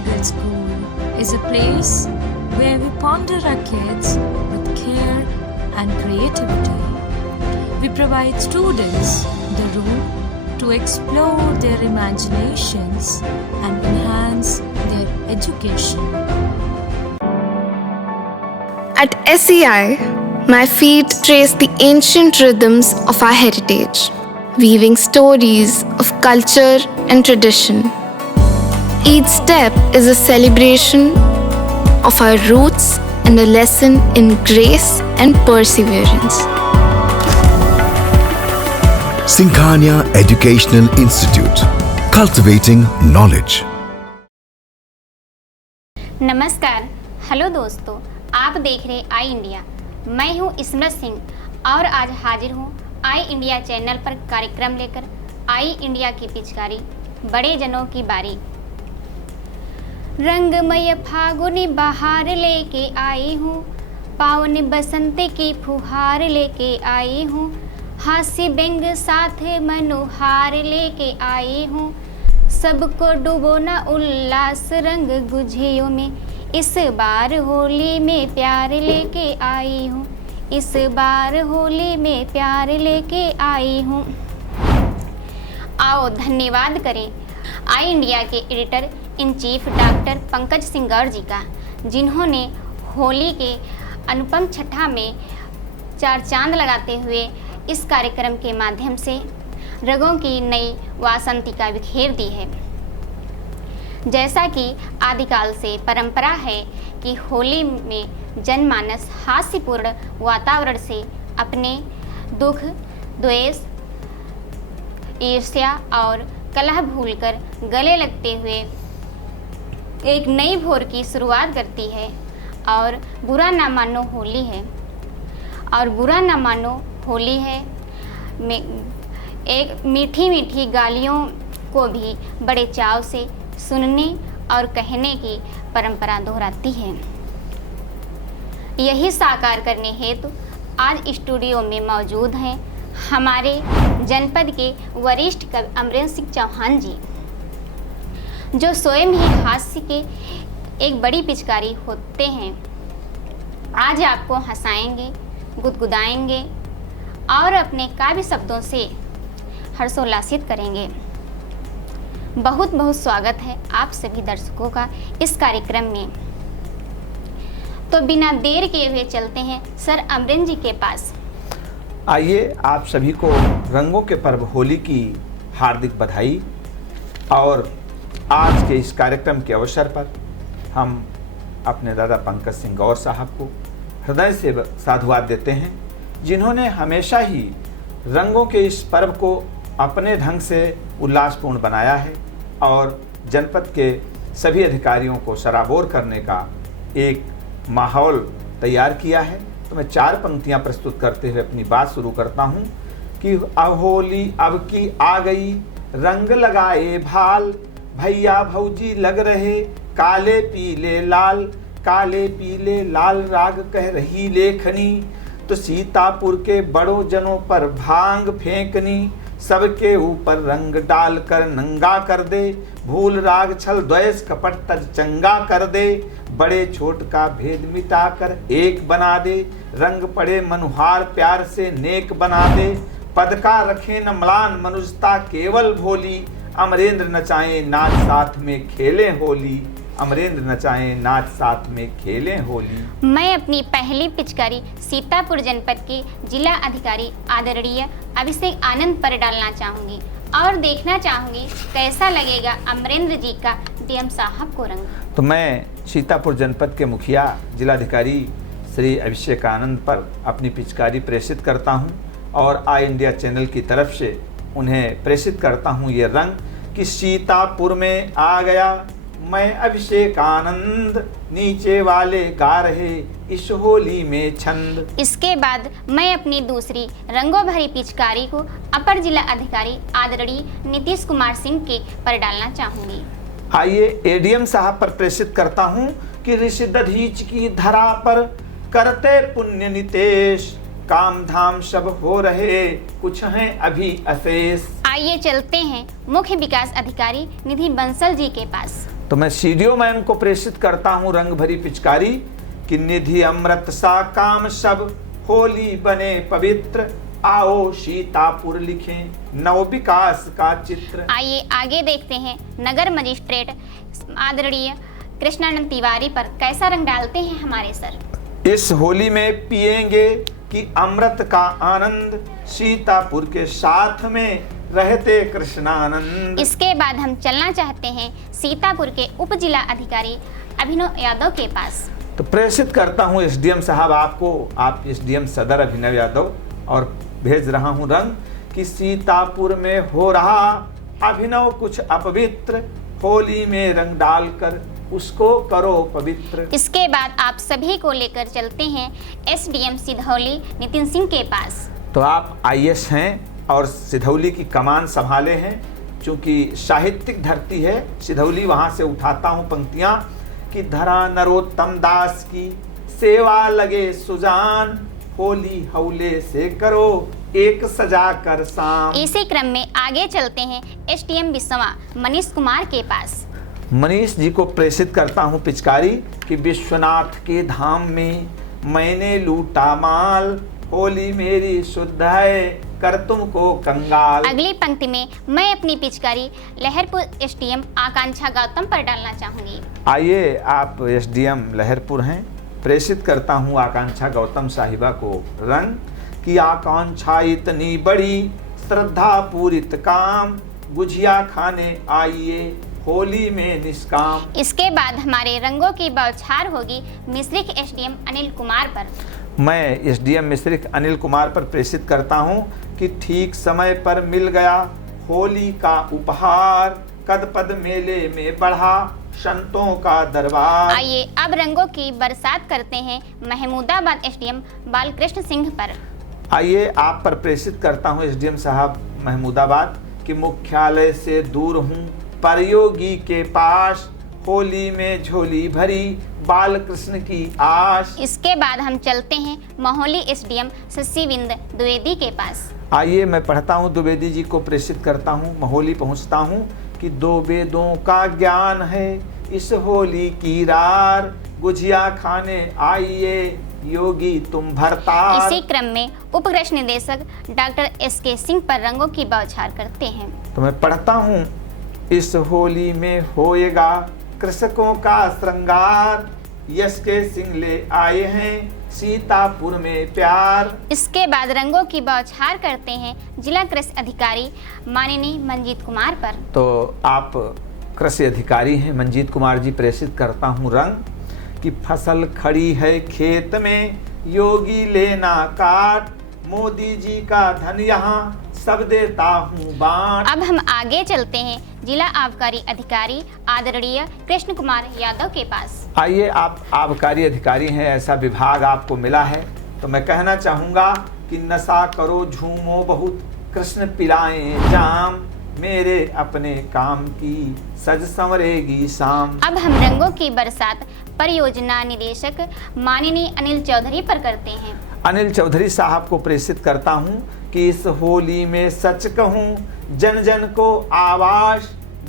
Girls School is a place where we ponder our kids with care and creativity. We provide students the room to explore their imaginations and enhance their education. At SEI, my feet trace the ancient rhythms of our heritage, weaving stories of culture and tradition. Each step is a celebration of our roots and a lesson in grace and perseverance. Singhania Educational Institute, cultivating knowledge. नमस्कार, hello दोस्तों, आप देख रहे आई India. मैं हूं स्मृत सिंह और आज हाजिर हूं आई इंडिया चैनल पर कार्यक्रम लेकर। आई इंडिया की पिचकारी, बड़े जनों की बारी। रंगमय फागुनी बहार लेके आई हूँ, पावन बसंत की फुहार लेके आई हूँ, हास्य व्यंग साथ मनोहार लेके आई हूँ। सबको डूबो ना उल्लास रंग गुझियों में, इस बार होली में प्यार लेके आई हूँ, इस बार होली में प्यार लेके आई हूँ। आओ धन्यवाद करें आई इंडिया के editor in chief doctor Pankaj Singh Gaur ji का, जिन्होंने होली के अनुपम छठा में चार चांद लगाते हुए इस कार्यक्रम के माध्यम से रंगों की नई वासंतिका बिखेर दी है। जैसा कि आदिकाल से परंपरा है कि होली में जनमानस हास्यपूर्ण वातावरण से अपने दुख, द्वेष, ईर्ष्या और कलह भूलकर गले लगते हुए एक नई भोर की शुरुआत करती है। और बुरा ना मानो होली है, और बुरा ना मानो होली है में एक मीठी मीठी गालियों को भी बड़े चाव से सुनने और कहने की परंपरा दोहराती है। यही साकार करने हेतु आज स्टूडियो में मौजूद हैं हमारे जनपद के वरिष्ठ कवि अमरेंद्र सिंह चौहान जी, जो स्वयं ही हास्य के एक बड़ी पिचकारी होते हैं। आज आपको हंसाएंगे, गुदगुदाएंगे और अपने काव्य शब्दों से हर्षोल्लासित करेंगे। बहुत बहुत स्वागत है आप सभी दर्शकों का इस कार्यक्रम में। तो बिना देर किए हुए चलते हैं सर अमरेंद्र जी के पास। आइए आप सभी को रंगों के पर्व होली की हार्दिक बधाई। और आज के इस कार्यक्रम के अवसर पर हम अपने दादा पंकज सिंह गौर साहब को हृदय से साधुवाद देते हैं, जिन्होंने हमेशा ही रंगों के इस पर्व को अपने ढंग से उल्लासपूर्ण बनाया है और जनपद के सभी अधिकारियों को सराबोर करने का एक माहौल तैयार किया है। तो मैं चार पंक्तियां प्रस्तुत करते हुए अपनी बात शुरू करता हूं कि अब होली अब की आ गई, रंग लगाए भाल, भैया भौजी लग रहे काले पीले लाल, काले पीले लाल राग कह रही लेखनी, तो सीतापुर के बड़ों जनों पर भांग फेंकनी, सबके ऊपर रंग डाल कर नंगा कर दे, भूल राग छल द्वेष कपट तज चंगा कर दे, बड़े छोट का भेद मिटा कर एक बना दे, रंग पड़े मनुहार प्यार से नेक बना दे, पद का रखे न म्लान मनुजता केवल भोली, अमरेंद्र नचाए नाच साथ में खेले होली, अमरेंद्र नचाए नाच साथ में खेले होली। मैं अपनी पहली पिचकारी सीतापुर जनपद के जिला अधिकारी आदरणीय अभिषेक आनंद पर डालना चाहूँगी और देखना चाहूँगी कैसा लगेगा अमरेंद्र जी का डीएम साहब को रंग। तो मैं सीतापुर जनपद के मुखिया जिलाधिकारी श्री अभिषेक आनंद पर अपनी पिचकारी प्रेषित करता हूं और आई इंडिया चैनल की तरफ से उन्हें प्रेषित करता हूं ये रंग कि सीतापुर में आ गया मैं अभिषेक आनंद, नीचे वाले गा रहे इस होली में छंद। इसके बाद मैं अपनी दूसरी रंगों भरी पिचकारी को अपर जिला अधिकारी आदरणीय नीतीश कुमार सिंह के पर डालना चाहूँगी। आइए एडीएम साहब पर प्रेषित करता हूं कि ऋषि दधीच की धरा पर करते पुण्य नितेश, काम धाम सब हो रहे कुछ हैं अभी अशेष। आइए चलते हैं मुख्य विकास अधिकारी निधि बंसल जी के पास। तो तो मैं सीडीओ मैम को प्रेषित करता हूँ रंग भरी पिचकारी कि निधि अमृत सा काम सब होली बने पवित्र, आओ सीतापुर लिखें नव विकास का चित्र। आइए आगे देखते हैं नगर मजिस्ट्रेट आदरणीय कृष्णानंद तिवारी पर कैसा रंग डालते हैं हमारे सर। इस होली में पिएंगे कि अमृत का आनंद, सीतापुर के साथ में रहते कृष्णानंद। इसके बाद हम चलना चाहते हैं सीतापुर के उप जिला अधिकारी अभिनव यादव के पास। तो प्रेषित करता हूँ एसडीएम साहब आपको, आप एसडीएम सदर अभिनव यादव, और भेज रहा हूँ रंग कि सीतापुर में हो रहा अभिनव कुछ अपवित्र, होली में रंग डालकर उसको करो पवित्र। इसके बाद आप सभी को लेकर चलते हैं एसडीएम सिधौली नितिन सिंह के पास। तो आप आईएएस हैं और सिधौली की कमान संभाले हैं, चूंकि साहित्यिक धरती है सिधौली, वहाँ से उठाता हूँ पंक्तियाँ कि धरा नरोत्तम दास की सेवा लगे सुजान, होली हौले से करो एक सजा कर शाम। इसी क्रम में आगे चलते हैं एसडीएम विश्वा मनीष कुमार के पास। मनीष जी को प्रेषित करता हूँ पिचकारी कि विश्वनाथ के धाम में मैंने लूटा माल, होली मेरी शुद्ध है कर तुमको कंगाल। अगली पंक्ति में मैं अपनी पिचकारी लहरपुर एसडीएम आकांक्षा गौतम पर डालना चाहूंगी। आइए, आप एसडीएम लहरपुर हैं, प्रेषित करता हूँ आकांक्षा गौतम साहिबा को रंग कि आकांक्षा इतनी बड़ी श्रद्धा पूरित काम, गुझिया खाने आइए होली में निष्काम। इसके बाद हमारे रंगों की बौछार होगी मिश्रिख एसडीएम अनिल कुमार पर। मैं एसडीएम मिश्रिख अनिल कुमार पर प्रेषित करता हूं कि ठीक समय पर मिल गया होली का उपहार, कद पद मेले में बढ़ा संतों का दरबार। आइए अब रंगों की बरसात करते हैं महमूदाबाद एसडीएम बालकृष्ण सिंह पर। आइए आप पर प्रेषित करता हूं एसडीएम साहब महमूदाबाद कि मुख्यालय से दूर हूं परयोगी के पास, होली में झोली भरी बालकृष्ण की आस। इसके बाद हम चलते हैं महोली एसडीएम शशिविंद द्विवेदी के पास। आइए मैं पढ़ता हूँ, द्विवेदी जी को प्रेषित करता हूँ, महोली पहुँचता हूँ कि दो वेदों का ज्ञान है इस होली की रार, गुझिया खाने आइए योगी तुम भरतार। इसी क्रम में उप कृषि निदेशक डॉक्टर एसके सिंह पर रंगों की बौछार करते हैं। तो मैं पढ़ता हूँ, इस होली में होएगा कृषकों का श्रृंगार, यश के सिंह ले आए हैं सीतापुर में प्यार। इसके बाद रंगों की बौछार करते हैं जिला कृषि अधिकारी माननीय मंजीत कुमार पर। तो आप कृषि अधिकारी हैं मंजीत कुमार जी, प्रेषित करता हूँ रंग कि फसल खड़ी है खेत में योगी लेना काट, मोदी जी का धन यहाँ सब देता हूँ बांट। अब हम आगे चलते हैं जिला आबकारी अधिकारी आदरणीय कृष्ण कुमार यादव के पास। आइए, आप आबकारी अधिकारी हैं, ऐसा विभाग आपको मिला है, तो मैं कहना चाहूँगा कि नशा करो झूमो बहुत, कृष्ण पिलाएं जाम, मेरे अपने काम की सज संवरेगी शाम। अब हम रंगों की बरसात परियोजना निदेशक माननीय अनिल चौधरी पर करते हैं। अनिल चौधरी साहब को प्रेषित करता हूँ कि इस होली में सच कहूँ जन जन को आवाज,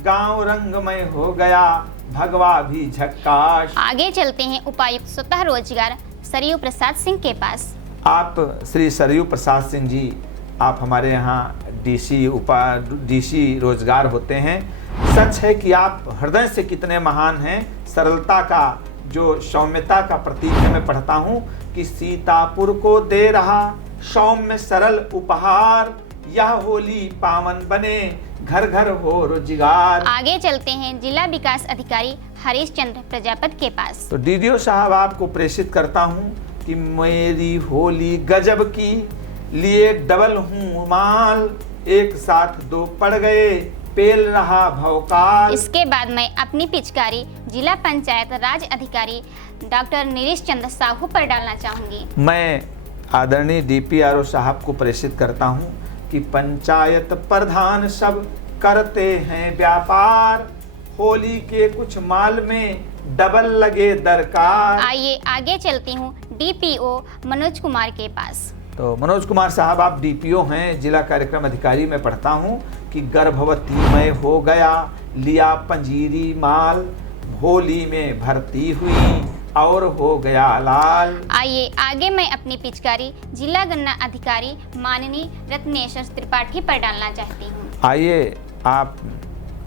गांव रंगमय हो गया भगवा भी झक्काश। आगे चलते हैं उपायुक्त स्वतः रोजगार सरयू प्रसाद सिंह के पास। आप श्री सरयू प्रसाद सिंह जी, आप हमारे यहाँ डीसी रोजगार होते हैं। सच है कि आप हृदय से कितने महान हैं, सरलता का जो सौम्यता का प्रतीक है। मैं पढ़ता हूँ कि सीतापुर को दे रहा सौम्य सरल उपहार, यह होली पावन बने घर घर हो रोजगार। आगे चलते हैं जिला विकास अधिकारी हरीश चंद्र प्रजापति के पास। तो डीडीओ साहब आपको प्रेषित करता हूँ कि मेरी होली गजब की, लिए डबल हूँ माल, एक साथ दो पड़ गए पेल रहा भौकाल। इसके बाद मैं अपनी पिचकारी जिला पंचायत राज अधिकारी डॉक्टर नीरीश चंद्र साहू पर डालना चाहूंगी। मैं आदरणीय डीपीआरओ साहब को प्रेषित करता हूं कि पंचायत प्रधान सब करते हैं व्यापार, होली के कुछ माल में डबल लगे दरकार। आइए आगे चलती हूँ डीपीओ मनोज कुमार के पास। तो मनोज कुमार साहब आप डीपीओ हैं, जिला कार्यक्रम अधिकारी। मैं पढ़ता हूँ कि गर्भवती में हो गया लिया पंजीरी माल, होली में भर्ती हुई और हो गया लाल। आइए आगे मैं अपनी पिचकारी जिला गन्ना अधिकारी माननीय रत्नेश्वर त्रिपाठी पर डालना चाहती हूँ। आइए, आप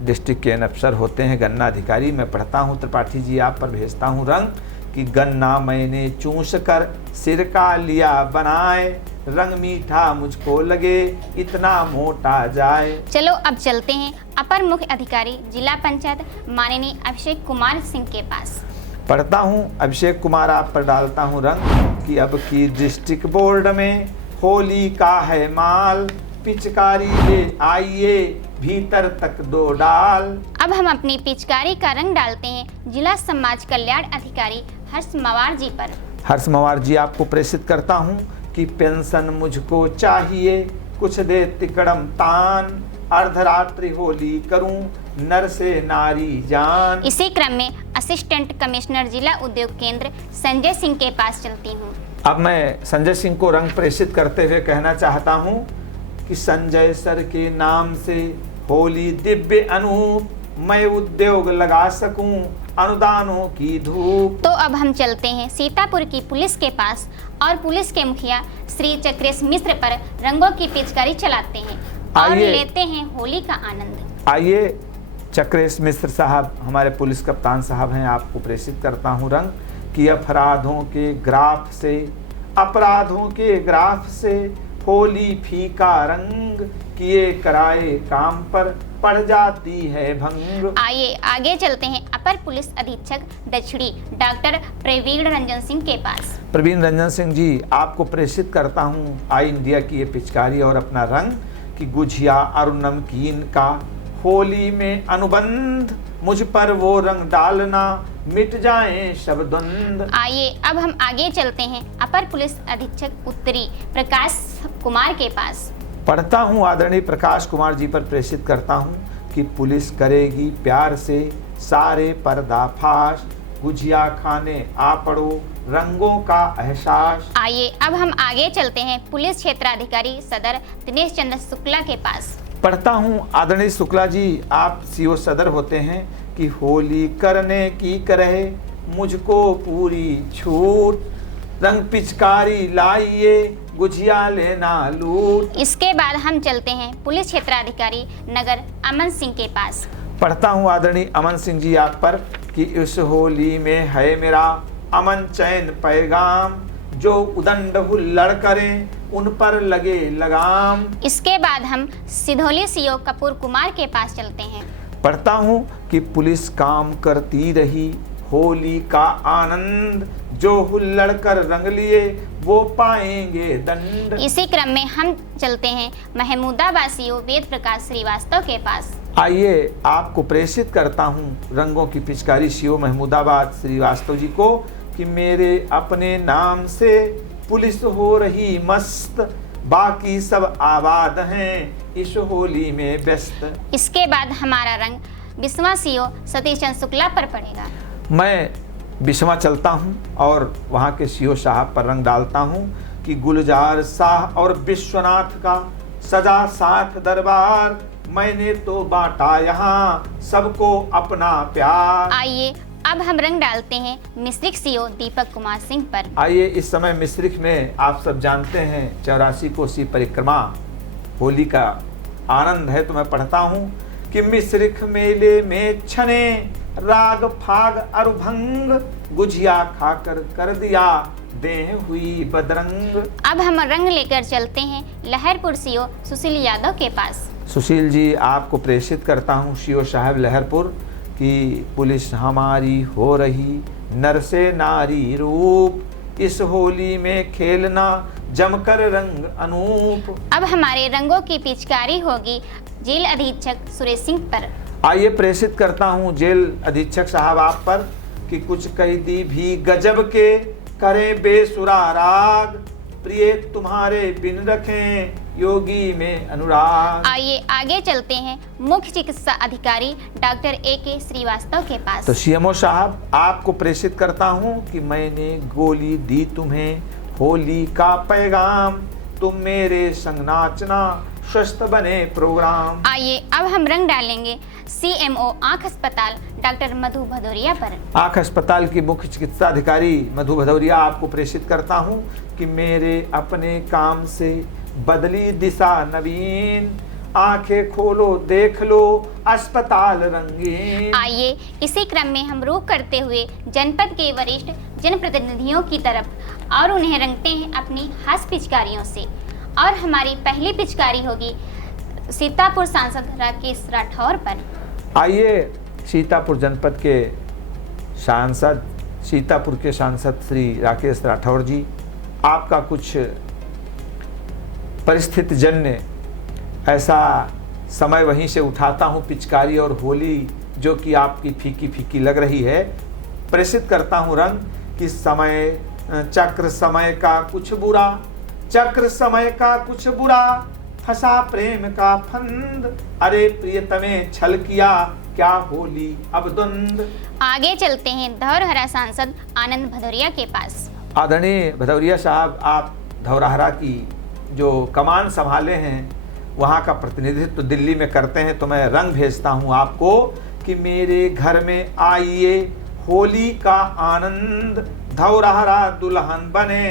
डिस्ट्रिक्ट के अफसर होते हैं, गन्ना अधिकारी। मैं पढ़ता हूँ त्रिपाठी जी, आप पर भेजता हूँ रंग कि गन्ना मैंने चूस कर सिरका लिया बनाए, रंग मीठा मुझको लगे इतना मोटा जाए। चलो अब चलते हैं अपर मुख्य अधिकारी जिला पंचायत माननीय अभिषेक कुमार सिंह के पास। पढ़ता हूँ अभिषेक कुमार, आप पर डालता हूँ रंग कि अब की डिस्ट्रिक्ट बोर्ड में होली का है माल, पिचकारी ले आइए भीतर तक 2 डाल। अब हम अपनी पिचकारी का रंग डालते हैं जिला समाज कल्याण अधिकारी हर्ष मवार जी पर। हर्ष मवार जी, आपको प्रेषित करता हूँ कि पेंशन मुझको चाहिए, कुछ दे तिकड़म तान, अर्धरात्रि होली करूं नर से नारी जान। इसी क्रम में असिस्टेंट कमिश्नर जिला उद्योग केंद्र संजय सिंह के पास चलती हूँ। अब मैं संजय सिंह को रंग प्रेषित करते हुए कहना चाहता हूँ कि संजय सर के नाम से होली दिव्य अनूप, मैं उद्योग लगा सकूं अनुदानों की धूप। तो अब हम चलते हैं सीतापुर की पुलिस के पास और पुलिस के मुखिया श्री चक्रेश मिश्र पर रंगों की पिचकारी चलाते हैं और लेते हैं होली का आनंद। आइए, चक्रेश मिश्र साहब हमारे पुलिस कप्तान साहब हैं, आपको प्रेषित करता हूं रंग कि अपराधों के ग्राफ से होली फीका रंग, किए कराए काम पर पड़ जाती है भंग। आइए आगे चलते हैं अपर पुलिस अधीक्षक दक्षिणी डॉक्टर प्रवीण रंजन सिंह के पास। प्रवीण रंजन सिंह जी, आपको प्रेषित करता हूं आई इंडिया की ये पिचकारी और अपना रंग कि गुझिया और नमकीन का होली में अनुबंध, मुझ पर वो रंग डालना मिट जाए सब द्वंद। आइए अब हम आगे चलते हैं अपर पुलिस अधीक्षक उत्तरी प्रकाश कुमार के पास। पढ़ता हूँ आदरणीय प्रकाश कुमार जी पर प्रेषित करता हूँ कि पुलिस करेगी प्यार से सारे पर्दाफाश, गुझिया खाने आ पड़ो रंगों का एहसास। आइए अब हम आगे चलते हैं पुलिस क्षेत्राधिकारी सदर दिनेश चंद्र शुक्ला के पास। पढ़ता हूँ आदरणीय शुक्ला जी, आप सीओ सदर होते हैं कि होली करने की करे मुझको पूरी छूट, रंग पिचकारी लाइए गुझिया लेना लूट। इसके बाद हम चलते हैं पुलिस क्षेत्राधिकारी नगर अमन सिंह के पास। पढ़ता हूँ आदरणीय अमन सिंह जी आप पर कि इस होली में है मेरा अमन चैन पैगाम, जो उदंड हुल्लड़ करें उन पर लगे लगाम। इसके बाद हम सिधौली सीओ कपूर कुमार के पास चलते हैं। पढ़ता हूँ कि पुलिस काम करती रही होली का आनंद, जो हुल्लड़ कर रंग लिए वो पाएंगे दंड। इसी क्रम में हम चलते हैं महमूदाबाद सीओ वेद प्रकाश श्रीवास्तव के पास। आइए आपको प्रेषित करता हूँ रंगों की पिचकारी सीओ महमूदाबाद श्रीवास्तव जी को कि मेरे अपने नाम से पुलिस हो रही मस्त, बाकी सब आबाद हैं इस होली में व्यस्त। इसके बाद हमारा रंग बिस्वा सीओ सतीश चंद्र शुक्ला पर पड़ेगा। मैं बिस्वा चलता हूँ और वहाँ के सीओ साहब पर रंग डालता हूँ कि गुलजार शाह और विश्वनाथ का सजा साथ दरबार, मैंने तो बांटा यहाँ सबको अपना प्यार। आइए अब हम रंग डालते हैं मिश्रिक सीओ दीपक कुमार सिंह पर। आइए, इस समय मिश्रिक में आप सब जानते हैं 84 कोसी परिक्रमा होली का आनंद है, तो मैं पढ़ता हूँ कि मिश्रिक मेले में छने राग फाग अरुभंग, गुझिया खाकर कर दिया देह हुई बदरंग। अब हम रंग लेकर चलते हैं लहरपुर सीओ सुशील यादव के पास। सुशील जी, आपको प्रेषित करता हूँ सीओ साहब लहरपुर कि पुलिस हमारी हो रही नर से नारी रूप, इस होली में खेलना जमकर रंग अनूप। अब हमारे रंगों की पिचकारी होगी जेल अधीक्षक सुरेश सिंह पर। आइए प्रेषित करता हूँ जेल अधीक्षक साहब आप पर कि कुछ कैदी भी गजब के करें बेसुरा राग, प्रिय तुम्हारे बिन रखें योगी में अनुराग। आइए आगे चलते हैं मुख्य चिकित्सा अधिकारी डॉक्टर ए.के. श्रीवास्तव के पास। तो सीएमओ साहब आपको प्रेषित करता हूँ कि मैंने गोली दी तुम्हें होली का पैगाम, तुम मेरे संग नाचना स्वस्थ बने प्रोग्राम। आइए अब हम रंग डालेंगे CMO आँख अस्पताल डॉक्टर मधु भदौरिया पर। आँख अस्पताल की मुख्य चिकित्सा अधिकारी मधु भदौरिया आपको प्रेषित करता हूँ कि मेरे अपने काम से बदली दिशा नवीन, आंखें खोलो देख लो अस्पताल रंगीन। आइए इसी क्रम में हम रुख करते हुए जनपद के वरिष्ठ जनप्रतिनिधियों की तरफ और उन्हें रंगते हैं अपनी हास्य पिचकारियों से। और हमारी पहली पिचकारी होगी सीतापुर सांसद राकेश राठौर पर। आइए सीतापुर जनपद के सांसद, सीतापुर के सांसद श्री राकेश राठौर जी, आपका कुछ परिस्थिति जन्य ऐसा समय वहीं से उठाता हूँ, पिचकारी और होली जो कि आपकी फीकी फीकी लग रही है, प्रेषित करता हूँ रंग कि समय चक्र समय का कुछ बुरा, चक्र समय का कुछ बुरा, फंसा प्रेम का फंद, अरे प्रियतमे छल किया क्या होली अब द्वंद। आगे चलते हैं धौरहरा सांसद आनंद भदौरिया के पास। आदरणीय भदौरिया साहब, आप धौरहरा की जो कमान संभाले हैं वहाँ का प्रतिनिधित्व दिल्ली में करते हैं, तो मैं रंग भेजता हूँ आपको कि मेरे घर में आइए होली का आनंद, धौरहरा दुल्हन बने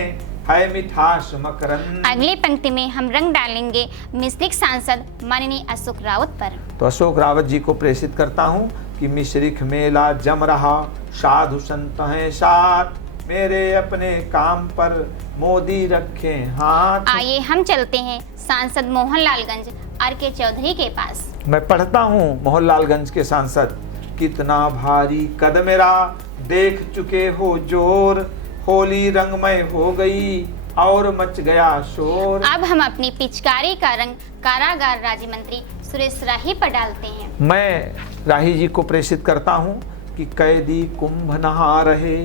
है मिठास मकरंद। अगली पंक्ति में हम रंग डालेंगे मिश्रिक सांसद माननीय अशोक रावत पर। तो अशोक रावत जी को प्रेषित करता हूँ कि मिश्रिक मेला जम रहा, साधु संत हैं साथ, मेरे अपने काम पर मोदी रखे हाथ। आइए हम चलते हैं सांसद मोहनलालगंज RK चौधरी के पास। मैं पढ़ता हूँ मोहनलालगंज के सांसद, कितना भारी कद मेरा देख चुके हो जोर, होली रंगमय हो गई और मच गया शोर। अब हम अपनी पिचकारी का रंग कारागार राज्य मंत्री सुरेश राही पर डालते हैं। मैं राही जी को प्रेषित करता हूँ कि कैदी कुंभ नहा रहे,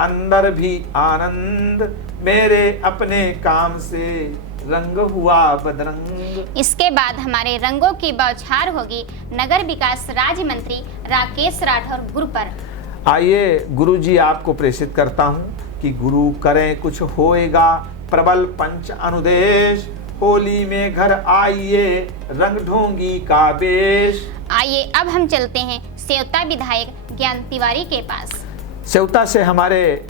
अंदर भी आनंद, मेरे अपने काम से रंग हुआ बदरंग। इसके बाद हमारे रंगों की बौछार होगी नगर विकास राज्य मंत्री राकेश राठौर गुरु पर। आइए गुरु जी आपको प्रेषित करता हूँ कि गुरु करें कुछ होएगा, प्रबल पंच अनुदेश, होली में घर आइए रंग ढोंगी का बेश। आइए अब हम चलते हैं सेवता विधायक ज्ञान तिवारी के पास। सेवता से हमारे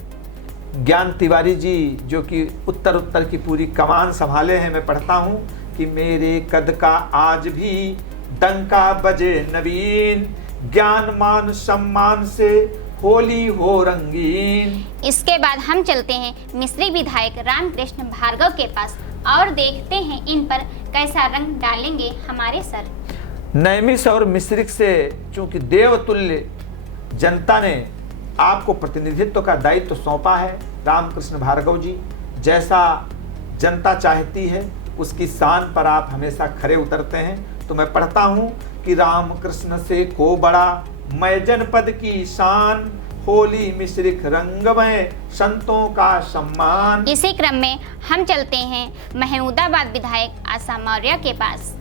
ज्ञान तिवारी जी जो कि उत्तर की पूरी कमान संभाले हैं, मैं पढ़ता हूँ कि मेरे कद का आज भी डंका बजे नवीन, ज्ञान मान सम्मान से होली हो रंगीन। इसके बाद हम चलते हैं मिश्रिक विधायक रामकृष्ण भार्गव के पास और देखते हैं इन पर कैसा रंग डालेंगे हमारे सर। नैमिष और मिश्रिक से चूंकि देवतुल्य जनता ने आपको प्रतिनिधित्व का दायित्व सौंपा है, रामकृष्ण भार्गव जी, जैसा जनता चाहती है उसकी शान पर आप हमेशा खरे उतरते हैं। तो मैं पढ़ता हूँ कि रामकृष्ण से को बड़ा मैं जनपद की शान, होली मिश्रिक रंगमय संतों का सम्मान। इसी क्रम में हम चलते हैं महमूदाबाद विधायक आशा मौर्य के पास।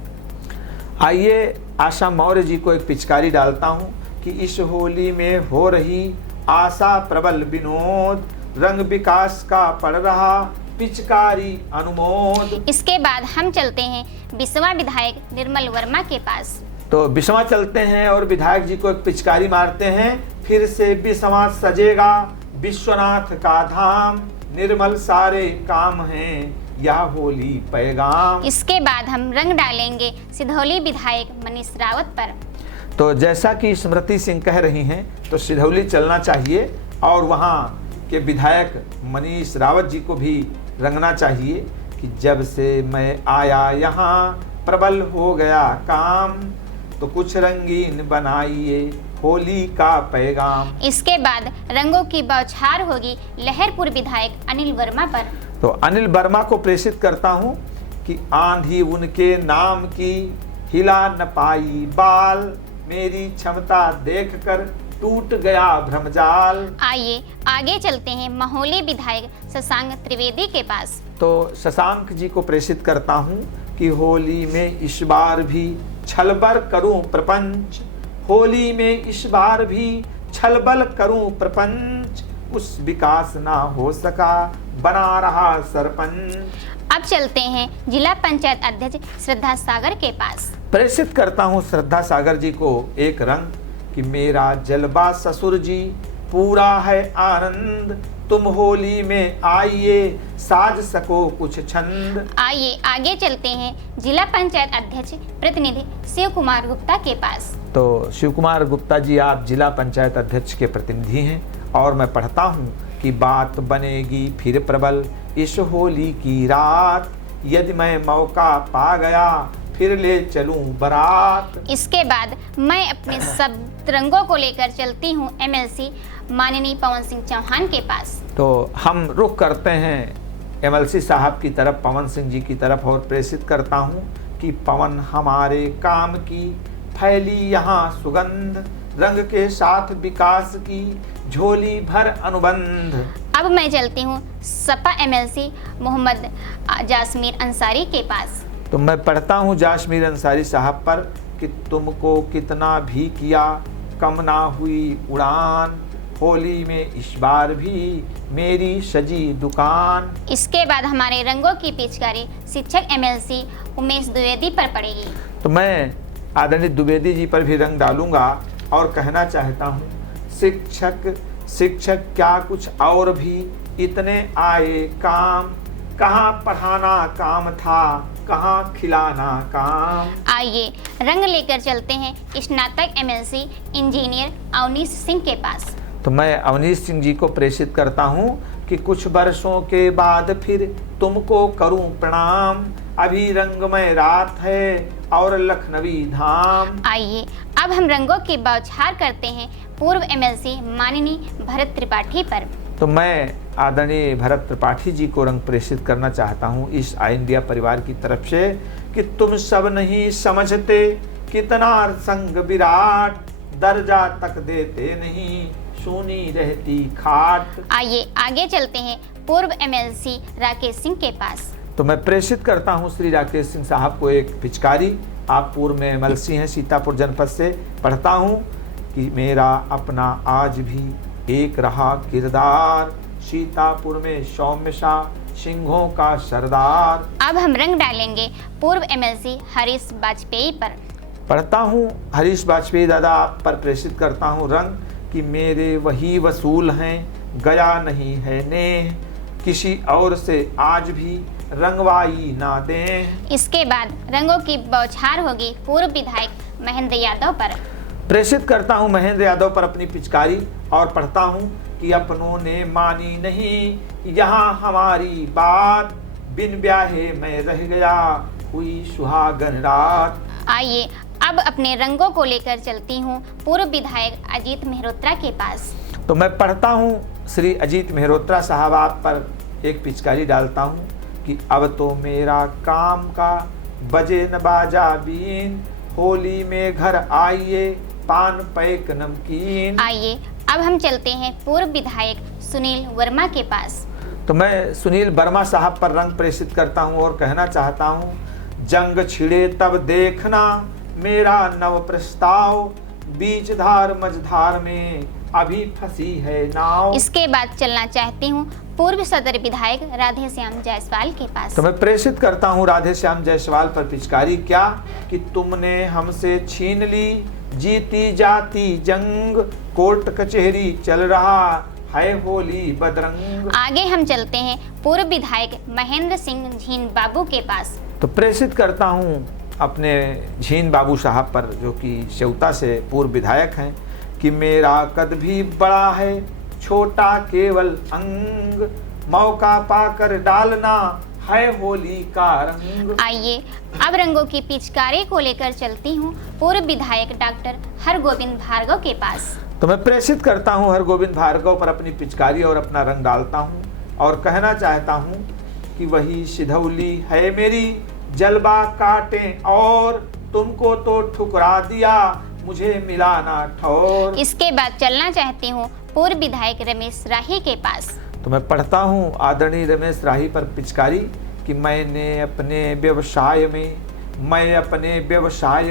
आइए आशा मौर्य जी को एक पिचकारी डालता हूँ कि इस होली में हो रही आशा प्रबल विनोद, रंग विकास का पड़ रहा पिचकारी अनुमोद। इसके बाद हम चलते हैं बिसवा विधायक निर्मल वर्मा के पास। तो बिसवा चलते हैं और विधायक जी को एक पिचकारी मारते हैं, फिर से बिसवा सजेगा विश्वनाथ का धाम, निर्मल सारे काम हैं यह होली पैगाम। इसके बाद हम रंग डालेंगे सिधौली विधायक मनीष रावत पर। तो जैसा कि स्मृति सिंह कह रही हैं तो सिधौली चलना चाहिए और वहाँ के विधायक मनीष रावत जी को भी रंगना चाहिए कि जब से मैं आया यहाँ प्रबल हो गया काम, तो कुछ रंगीन बनाइए होली का पैगाम। इसके बाद रंगों की बौछार होगी लहरपुर विधायक अनिल वर्मा पर। तो अनिल वर्मा को प्रेषित करता हूँ कि आंधी उनके नाम की हिला न पाई बाल, मेरी क्षमता देखकर टूट गया भ्रमजाल। आइए आगे चलते हैं महोली विधायक शशांक त्रिवेदी के पास। तो शशांक जी को प्रेषित करता हूँ कि होली में इस बार भी छलबल करूं प्रपंच, होली में इस बार भी छलबल करूं प्रपंच, उस विकास ना हो सका बना रहा सरपंच। अब चलते हैं जिला पंचायत अध्यक्ष श्रद्धा सागर के पास। प्रेषित करता हूँ श्रद्धा सागर जी को एक रंग कि मेरा जलवा ससुर जी पूरा है आनंद, तुम होली में आइए साज सको कुछ छंद। आइए आगे चलते हैं जिला पंचायत अध्यक्ष प्रतिनिधि शिव कुमार गुप्ता के पास। तो शिव कुमार गुप्ता जी, आप जिला पंचायत अध्यक्ष के प्रतिनिधि हैं और मैं पढ़ता हूँ कि बात बनेगी फिर प्रबल इस होली की रात, यदि मैं मौका पा गया फिर ले चलूं बारात। इसके बाद मैं अपने सब रंगों को लेकर चलती हूँ एमएलसी माननीय पवन सिंह चौहान के पास। तो हम रुख करते हैं एमएलसी साहब की तरफ, पवन सिंह जी की तरफ, और प्रेषित करता हूँ कि पवन हमारे काम की फैली यहाँ सुगंध, रंग के साथ विकास की झोली भर अनुबंध। अब मैं चलती हूँ सपा एमएलसी मोहम्मद जासमीर अंसारी के पास। तो मैं पढ़ता हूँ जासमीर अंसारी साहब पर कि तुमको कितना भी किया कम ना हुई उड़ान, होली में इस बार भी मेरी सजी दुकान। इसके बाद हमारे रंगों की पिचकारी शिक्षक एमएलसी उमेश द्विवेदी पर पड़ेगी। तो मैं आदरणीय द्विवेदी जी पर भी रंग डालूंगा और कहना चाहता हूँ, शिक्षक क्या कुछ और भी इतने आए काम, कहाँ पढ़ाना काम था कहाँ खिलाना काम। आइए रंग लेकर चलते हैं स्नातक एमएलसी इंजीनियर अवनीश सिंह के पास। तो मैं अवनीश सिंह जी को प्रेषित करता हूँ कि कुछ वर्षों के बाद फिर तुमको करूं प्रणाम, अभी रंगमय रात है और लखनवी धाम। आइए अब हम रंगों की बौछार करते हैं पूर्व एमएलसी माननीय भरत त्रिपाठी पर। तो मैं आदरणीय भरत त्रिपाठी जी को रंग प्रेषित करना चाहता हूँ इस आई इंडिया परिवार की तरफ से कि तुम सब नहीं समझते कितना संग विराट, दर्जा तक देते नहीं सुनी रहती खाट। आइए आगे चलते हैं पूर्व एमएलसी राकेश सिंह के पास। तो मैं प्रेषित करता हूं श्री राकेश सिंह साहब को एक पिचकारी। आप पूर्व में एमएलसी हैं सीतापुर जनपद से। पढ़ता हूं कि मेरा अपना आज भी एक रहा किरदार, सीतापुर में सौम्य सा सिंहों का सरदार। अब हम रंग डालेंगे पूर्व एमएलसी हरीश वाजपेयी पर। पढ़ता हूं हरीश वाजपेयी दादा आप पर प्रेषित करता हूं रंग कि मेरे वही वसूल हैं, गया नहीं है नेह, किसी और से आज भी रंगवाई ना दें। इसके बाद रंगों की बौछार होगी पूर्व विधायक महेंद्र यादव पर। प्रेषित करता हूं महेंद्र यादव पर अपनी पिचकारी और पढ़ता हूं कि अपनों ने मानी नहीं यहाँ हमारी बात, बिन ब्याहे मैं रह गया हुई सुहागन रात। आइए अब अपने रंगों को लेकर चलती हूँ पूर्व विधायक अजीत मेहरोत्रा के पास। तो मैं पढ़ता हूँ श्री अजीत मेहरोत्रा साहब आप पर एक पिचकारी डालता हूँ कि अब तो मेरा काम का बजे न बाजा बीन, होली में घर आइए पान पैक नमकीन। आइए अब हम चलते हैं पूर्व विधायक सुनील वर्मा के पास। तो मैं सुनील वर्मा साहब पर रंग प्रेषित करता हूँ और कहना चाहता हूँ, जंग छिड़े तब देखना मेरा नव प्रस्ताव, बीच धार मझधार में अभी फंसी है नाव। इसके बाद चलना चाहती हूँ पूर्व सदर विधायक राधे श्याम जायसवाल के पास। तो मैं प्रेषित करता हूँ राधे श्याम जायसवाल पर पिचकारी क्या कि तुमने हमसे छीन ली जीती जाती जंग, कोर्ट कचहरी चल रहा है होली बदरंग। आगे हम चलते हैं पूर्व विधायक महेंद्र सिंह झीन बाबू के पास। तो प्रेषित करता हूँ अपने झीन बाबू साहब पर जो कि सेवता से पूर्व विधायक हैं कि मेरा कद भी बड़ा है छोटा केवल अंग, मौका पाकर डालना है होली का रंग। आइए अब रंगों की पिचकारी को लेकर चलती हूँ पूर्व विधायक डॉक्टर हरगोविंद भार्गव के पास। तो मैं प्रेषित करता हूँ हरगोविंद भार्गव पर अपनी पिचकारी और अपना रंग डालता हूँ और कहना चाहता हूँ कि वही सिधौली है मेरी, जलवा काटे और तुमको तो ठुकरा दिया मुझे मिला ना ठौर। इसके बाद चलना चाहती हूँ पूर्व विधायक रमेश राही के पास। तो मैं पढ़ता हूँ आदरणीय रमेश राही पर पिचकारी कि मैं अपने व्यवसाय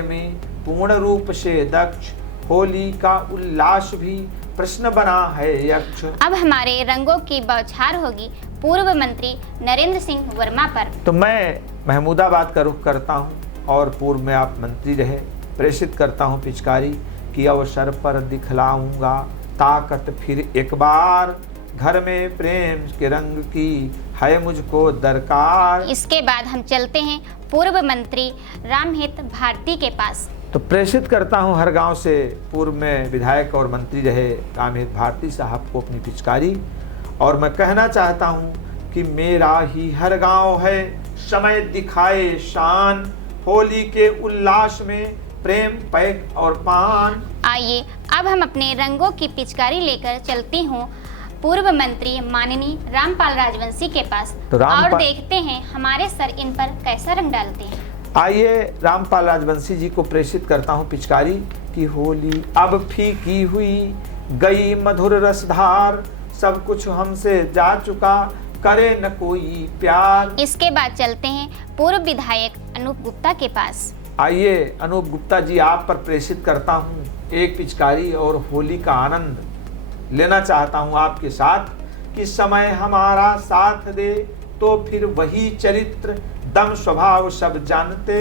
में पूर्ण रूप से दक्ष, होली का उल्लास भी प्रश्न बना है यक्ष। अब हमारे रंगों की बौछार होगी पूर्व मंत्री नरेंद्र सिंह वर्मा पर। तो मैं महमूदाबाद का रुख करता हूँ और पूर्व में आप मंत्री रहे। प्रेषित करता हूँ पिचकारी की अवसर पर दिखलाऊंगा ताकत फिर एक बार, घर में प्रेम के रंग की है मुझको दरकार। इसके बाद हम चलते हैं पूर्व मंत्री रामहित भारती के पास। तो प्रेषित करता हूँ हर गांव से पूर्व में विधायक और मंत्री रहे रामहित भारती साहब को अपनी पिचकारी, और मैं कहना चाहता हूँ कि मेरा ही हर गांव है समय दिखाए शान, होली के उल्लास में प्रेम पैक और पान। आइए अब हम अपने रंगों की पिचकारी लेकर चलती हूँ पूर्व मंत्री माननीय रामपाल राजवंशी के पास, तो और देखते हैं हमारे सर इन पर कैसा रंग डालते हैं। आइए रामपाल राजवंशी जी को प्रेषित करता हूँ पिचकारी कि होली अब फीकी हुई गई मधुर रसधार, सब कुछ हमसे जा चुका करे न कोई प्यार। इसके बाद चलते हैं पूर्व विधायक अनूप गुप्ता के पास। आइए अनूप गुप्ता जी आप पर प्रेषित करता हूँ एक पिचकारी और होली का आनंद लेना चाहता हूँ आपके साथ कि समय हमारा साथ दे तो फिर वही चरित्र, दम स्वभाव सब जानते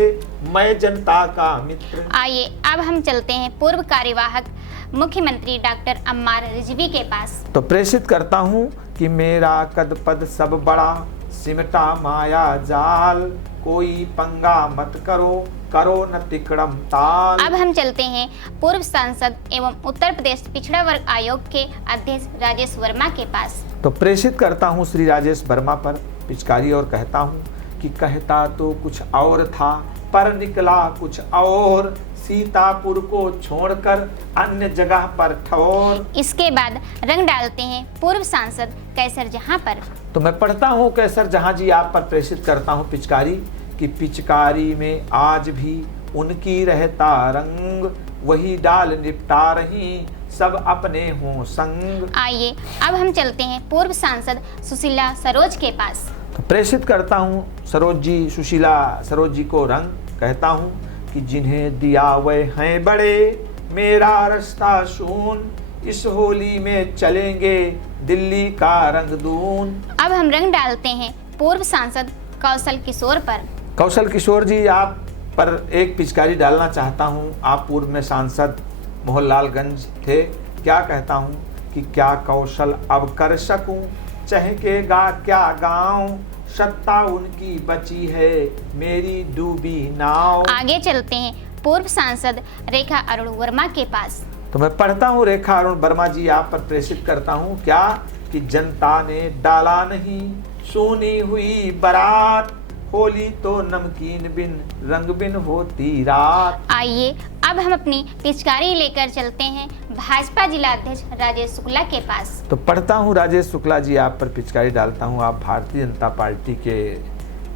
मैं जनता का मित्र। आइए अब हम चलते हैं पूर्व कार्यवाहक मुख्यमंत्री डॉक्टर अम्मार रिजवी के पास। तो प्रेषित करता हूँ कि मेरा कद पद सब बड़ा सिमटा माया जाल, कोई पंगा मत करो करो न तिकड़म ताल। अब हम चलते हैं पूर्व सांसद एवं उत्तर प्रदेश पिछड़ा वर्ग आयोग के अध्यक्ष राजेश वर्मा के पास। तो प्रेषित करता हूँ श्री राजेश वर्मा पर पिचकारी और कहता हूँ कि कहता तो कुछ और था पर निकला कुछ और, सीतापुर को छोड़कर अन्य जगह पर ठोर। इसके बाद रंग डालते हैं पूर्व सांसद कैसर जहां पर। तो मैं पढ़ता हूँ कैसर जहां जी आप पर प्रेषित करता हूँ पिचकारी कि पिचकारी में आज भी उनकी रहता रंग, वही डाल निपटा रही सब अपने हों संग। आइए अब हम चलते हैं पूर्व सांसद सुशीला सरोज के पास। तो प्रेषित करता हूँ सरोज जी, सुशीला सरोज जी को रंग, कहता हूँ कि जिन्हें दिया वह हैं बड़े मेरा रास्ता शून, इस होली में चलेंगे दिल्ली का रंग दून। अब हम रंग डालते हैं पूर्व सांसद कौशल किशोर पर। कौशल किशोर जी आप पर एक पिचकारी डालना चाहता हूँ। आप पूर्व में सांसद मोहनलालगंज थे। क्या कहता हूँ कि क्या कौशल अब कर सकूं, चहकेगा क्या गाँव, सत्ता उनकी बची है मेरी डूबी नाव। आगे चलते हैं पूर्व सांसद रेखा अरुण वर्मा के पास। तो मैं पढ़ता हूँ रेखा अरुण वर्मा जी आप पर प्रेषित करता हूँ क्या कि जनता ने डाला नहीं सुनी हुई बारात, होली तो नमकीन बिन रंग बिन होती रात। आइए अब हम अपनी पिचकारी लेकर चलते हैं भाजपा जिला अध्यक्ष राजेश शुक्ला के पास। तो पढ़ता हूँ राजेश शुक्ला जी आप पर पिचकारी डालता हूँ। आप भारतीय जनता पार्टी के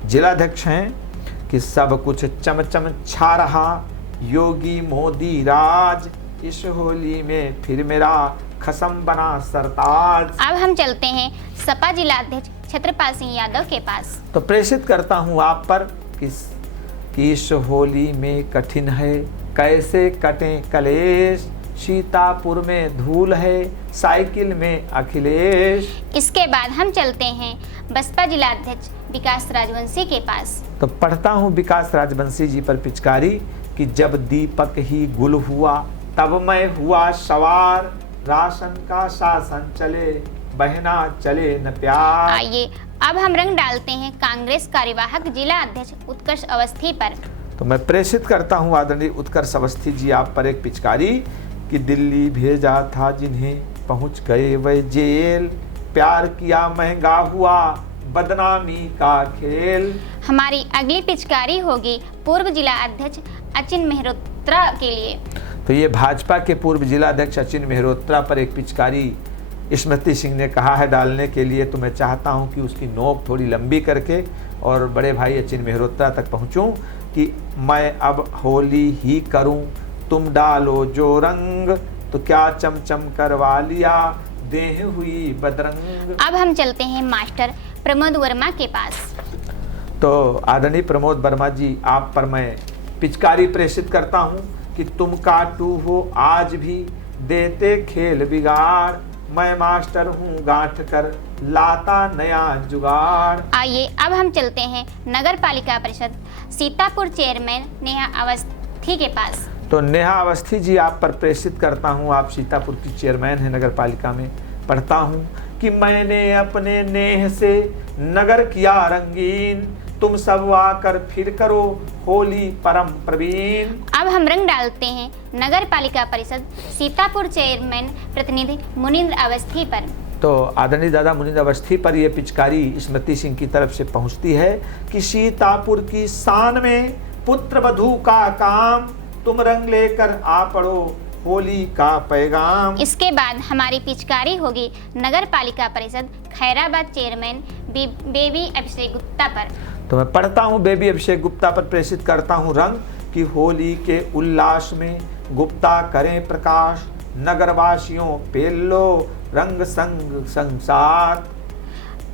जिलाध्यक्ष हैं कि सब कुछ चमचम छा रहा योगी मोदी राज, इस होली में फिर मेरा खसम बना सरताज। अब हम चलते हैं सपा जिला अध्यक्ष छत्रपाल सिंह यादव के पास। तो प्रेषित करता हूँ आप पर कि इस होली में कठिन है कैसे कटें कलेश, सीतापुर में धूल है साइकिल में अखिलेश। इसके बाद हम चलते हैं बसपा जिला अध्यक्ष विकास राजवंशी के पास। तो पढ़ता हूँ विकास राजवंशी जी पर पिचकारी कि जब दीपक ही गुल हुआ तब मैं हुआ सवार, राशन का शासन चले बहना चले न प्यार। आइए अब हम रंग डालते हैं कांग्रेस कार्यवाहक जिला अध्यक्ष उत्कर्ष अवस्थी पर। तो मैं प्रेषित करता हूँ आदरणीय उत्कर्ष अवस्थी जी आप पर एक पिचकारी कि दिल्ली भेजा था जिन्हें पहुँच गए वह जेल, प्यार किया महंगा हुआ बदनामी का खेल। हमारी अगली पिचकारी होगी पूर्व जिला अध्यक्ष अचिन मेहरोत्रा के लिए। तो ये भाजपा के पूर्व जिला अध्यक्ष अचिन मेहरोत्रा पर एक पिचकारी स्मृति सिंह ने कहा है डालने के लिए। तो मैं चाहता हूं कि उसकी नोक थोड़ी लंबी करके और बड़े भाई अचिन मेहरोत्रा तक पहुंचूं कि मैं अब होली ही करूं, तुम डालो जो रंग, तो क्या चमचम करवा लिया देह हुई बदरंग। अब हम चलते हैं मास्टर प्रमोद वर्मा के पास। तो आदरणीय प्रमोद वर्मा जी आप पर मैं पिचकारी प्रेषित करता हूं कि तुम काटू हो आज भी देते खेल बिगाड़, मैं मास्टर हूँ गांठ कर लाता नया जुगाड़। आइए अब हम चलते हैं नगर पालिका परिषद सीतापुर चेयरमैन नेहा अवस्थी के पास। तो नेहा अवस्थी जी आप पर प्रेषित करता हूँ, आप सीतापुर की चेयरमैन हैं नगर पालिका में। पढ़ता हूँ कि मैंने अपने नेह से नगर किया रंगीन, तुम सब आकर फिर करो होली परम प्रवीण। अब हम रंग डालते हैं नगर पालिका परिषद सीतापुर चेयरमैन प्रतिनिधि मुनींद्र अवस्थी पर। तो आदरणीय दादा मुनींद्र अवस्थी पर यह पिचकारी स्मृति सिंह की तरफ से पहुंचती है कि सीतापुर की शान में पुत्र वधू का काम, तुम रंग लेकर आ पड़ो होली का पैगाम। इसके बाद हमारी पिचकारी होगी नगर पालिका परिषद खैराबाद चेयरमैन बेबी अभिषेक गुप्ता पर। तो मैं पढ़ता हूँ बेबी अभिषेक गुप्ता पर प्रेषित करता हूँ रंग कि होली के उल्लास में गुप्ता करें प्रकाश, नगरवासियों पे लो रंग संग संसार।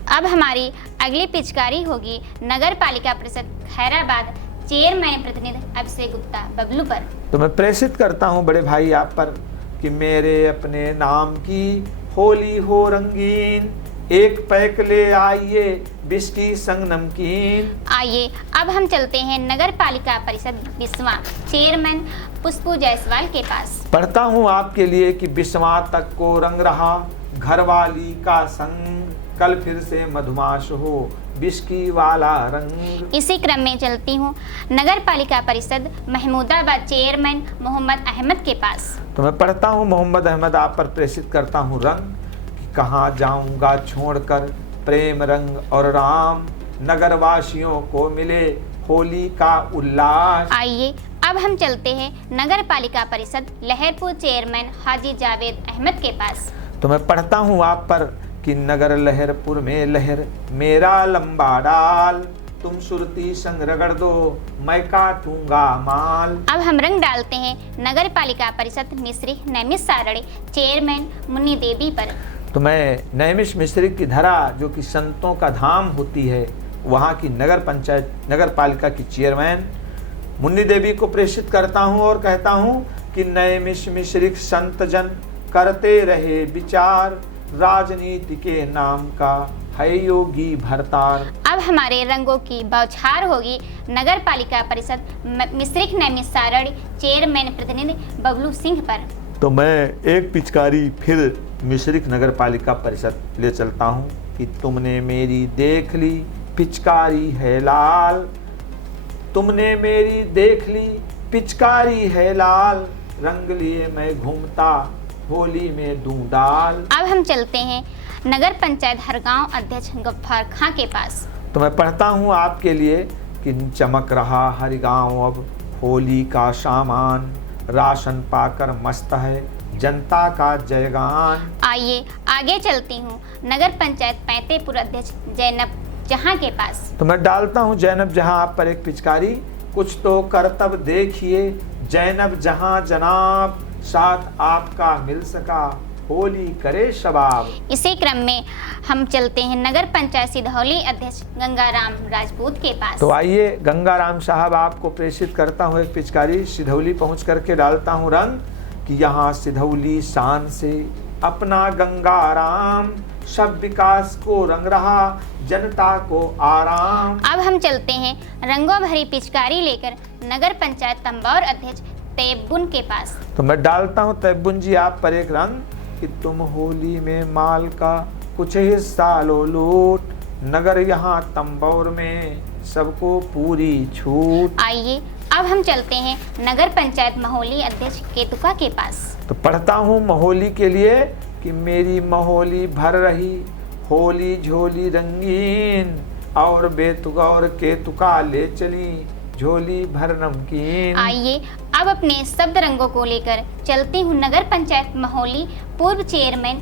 अब हमारी अगली पिचकारी होगी नगर पालिका परिषद खैराबाद चेयरमैन प्रतिनिधि अभिषेक गुप्ता बबलू पर। तो मैं प्रेषित करता हूँ बड़े भाई आप पर कि मेरे अपने नाम की होली हो रंगीन, एक पैक ले आइए बिस्की संग नमकीन। आइए अब हम चलते हैं नगर पालिका परिषद बिस्वा चेयरमैन पुष्पू जायसवाल के पास। पढ़ता हूँ आपके लिए कि बिस्वा तक को रंग रहा घरवाली का संग, कल फिर से मधुमास हो बिस्की वाला रंग। इसी क्रम में चलती हूँ नगर पालिका परिषद महमूदाबाद चेयरमैन मोहम्मद अहमद के पास। तो मैं पढ़ता हूँ मोहम्मद अहमद आप पर प्रेषित करता हूँ रंग कि कहाँ जाऊँगा छोड़कर प्रेम रंग और राम, नगरवासियों को मिले होली का उल्लास। आइए अब हम चलते हैं नगर पालिका परिषद लहरपुर चेयरमैन हाजी जावेद अहमद के पास। तो मैं पढ़ता हूँ आप पर कि नगर लहरपुर में लहर मेरा लंबा डाल, तुम सुरती संग रगड़ दो मैं काटूंगा माल। अब हम रंग डालते हैं नगर पालिका परिषद मिश्री नैमिष सारड़ी चेयरमैन मुन्नी देवी पर। तो मैं नैमिष मिश्री की धरा जो कि संतों का धाम होती है, वहाँ की नगर पंचायत नगर पालिका की चेयरमैन मुन्नी देवी को प्रेषित करता हूँ और कहता हूँ कि नैमिष मिश्रिक संत जन करते रहे विचार, राजनीति के नाम का है योगी भरतार। अब हमारे रंगों की बौछार होगी नगर पालिका परिषद मिश्रिक नैमिष सारड़ी चेयरमैन प्रतिनिधि बबलू सिंह पर। तो मैं एक पिचकारी फिर मिश्रिक नगर पालिका परिषद ले चलता हूँ कि तुमने मेरी देख ली पिचकारी है लाल, तुमने मेरी देख ली पिचकारी है लाल, रंग लिए मैं घूमता होली में दूं डाल। अब हम चलते हैं नगर पंचायत हरगांव अध्यक्ष गफ्फार खां के पास। तो मैं पढ़ता हूँ आपके लिए कि चमक रहा हर गाँव अब होली का सामान, राशन पाकर मस्त है जनता का जयगान। आइए आगे चलती हूँ नगर पंचायत पैंतेपुर अध्यक्ष जैनब जहां के पास। तो मैं डालता हूँ जैनब जहां आप पर एक पिचकारी, कुछ तो करतब देखिए जैनब जहां जनाब, साथ आपका मिल सका होली करे शबाब। इसी क्रम में हम चलते हैं नगर पंचायत सिधौली अध्यक्ष गंगाराम राजपूत के पास। तो आइए गंगाराम साहब आपको प्रेषित करता हूँ एक पिचकारी, सिधौली पहुँच करके डालता हूँ रंग कि यहाँ सिधौली शान से अपना गंगाराम, सब विकास को रंग रहा जनता को आराम। अब हम चलते हैं रंगों भरी पिचकारी लेकर नगर पंचायत तंबौर अध्यक्ष तैयबुन के पास। तो मैं डालता हूँ तैयबुन जी आप पर एक रंग कि तुम होली में माल का कुछ हिस्सा लो लूट, नगर यहाँ तंबौर में सबको पूरी छूट। आइए अब हम चलते हैं नगर पंचायत महोली अध्यक्ष केतुका के पास। तो पढ़ता हूँ महोली के लिए कि मेरी महोली भर रही होली झोली रंगीन, और बेतुगौर केतुका ले चली झोली भर नमकीन। आइए अब अपने शब्द रंगों को लेकर चलती हूँ नगर पंचायत महोली पूर्व चेयरमैन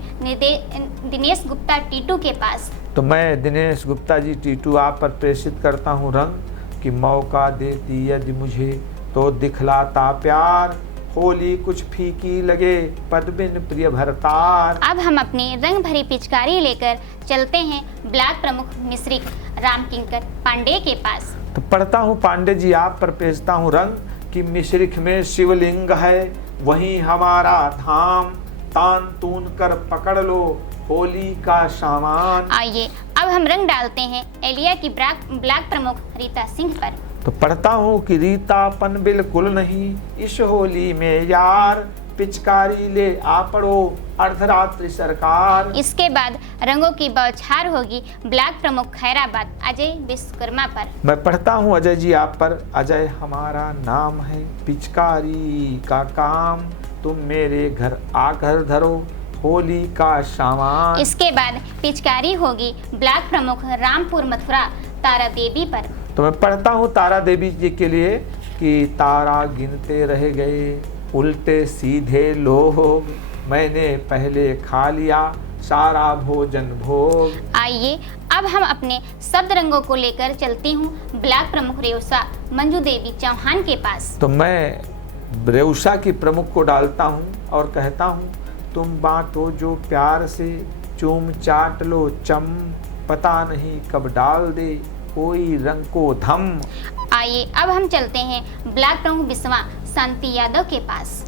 दिनेश गुप्ता टीटू के पास। तो मैं दिनेश गुप्ता जी टीटू आप पर प्रेषित करता हूँ रंग कि मौका देती यदि मुझे तो दिखलाता प्यार, होली कुछ फीकी लगे पद्मिन प्रिय भरतार। अब हम अपनी रंग भरी पिचकारी लेकर चलते हैं ब्लॉक प्रमुख मिश्रिक राम किंकर पांडे के पास। तो पढ़ता हूँ पांडे जी आप पर भेजता हूँ रंग कि मिश्रिक में शिवलिंग है वहीं हमारा धाम, तान तून कर पकड़ लो होली का सामान। आइए अब हम रंग डालते हैं एलिया की ब्लैक प्रमुख रीता सिंह पर। तो पढ़ता हूँ कि रीतापन बिल्कुल नहीं इस होली में यार, पिचकारी ले आ पड़ो अर्धरात्रि सरकार। इसके बाद रंगों की बौछार होगी ब्लैक प्रमुख खैराबाद अजय विश्वकर्मा पर। मैं पढ़ता हूँ अजय जी आप पर। अजय हमारा नाम है, पिचकारी का काम, तुम मेरे घर आकर धरो होली का सामान। इसके बाद पिचकारी होगी ब्लैक प्रमुख रामपुर मथुरा तारा देवी पर। तो मैं पढ़ता हूँ तारा देवी जी के लिए कि तारा गिनते रह गए उल्टे सीधे लोग, मैंने पहले खा लिया सारा भोजन भोग। आइए अब हम अपने शब्द रंगों को लेकर चलती हूँ ब्लैक प्रमुख रेवसा मंजू देवी चौहान के पास। तो मैं रेवसा की प्रमुख को डालता हूँ और कहता हूँ, तुम बांटो जो प्यार से, चूम चाट लो चम, पता नहीं कब डाल दे कोई रंग को धम। आइए अब हम चलते हैं ब्लैक प्रमुख बिस्वा शांति यादव के पास।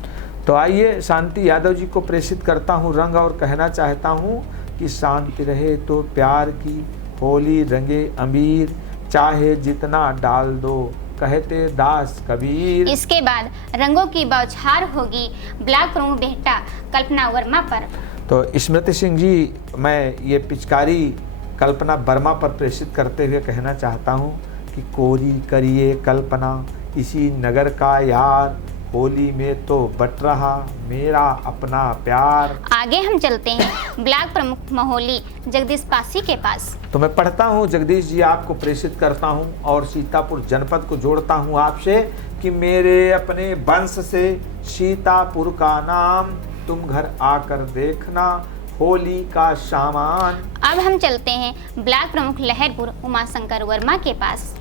तो आइए शांति यादव जी को प्रेषित करता हूँ रंग और कहना चाहता हूँ कि शांति रहे तो प्यार की होली रंगे अमीर, चाहे जितना डाल दो कहते दास कबीर। इसके बाद रंगों की बौछार होगी ब्लैक प्रमुख बेहटा कल्पना वर्मा पर। तो स्मृति सिंह जी, मैं ये पिचकारी कल्पना वर्मा पर प्रेषित करते हुए कहना चाहता हूँ कि कोरी करिए कल्पना इसी नगर का यार, होली में तो बट रहा मेरा अपना प्यार। आगे हम चलते हैं ब्लैक प्रमुख महोली जगदीश पासी के पास। तो मैं पढ़ता हूँ जगदीश जी आपको प्रेषित करता हूँ और सीतापुर जनपद को जोड़ता हूँ आपसे कि मेरे अपने वंश से सीतापुर का नाम, तुम घर आकर देखना होली का सामान। अब हम चलते हैं ब्लैक प्रमुख लहरपुर उमाशंकर वर्मा के पास।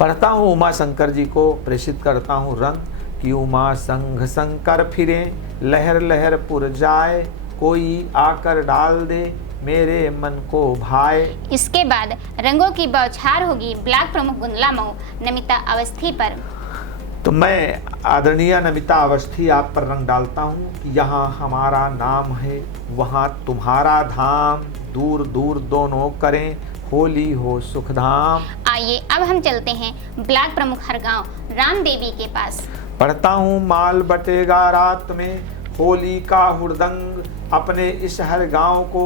पढ़ता हूँ उमा शंकर जी को प्रेषित करता हूँ रंग कि उमा संघ शंकर फिरे लहर लहरपुर जाए, कोई आकर डाल दे मेरे मन को भाए। इसके बाद रंगों की बौछार होगी ब्लैक प्रमुख गुंदला मऊ नमिता अवस्थी पर। तो मैं आदरणीय नमिता अवस्थी आप पर रंग डालता हूँ कि यहाँ हमारा नाम है, वहाँ तुम्हारा धाम, दूर दूर दोनों करें होली हो सुखधाम। आइए अब हम चलते हैं ब्लैक प्रमुख हरगांव राम देवी के पास। पढ़ता हूँ माल बटेगा रात में होली का हुड़दंग, अपने इस हर गांव को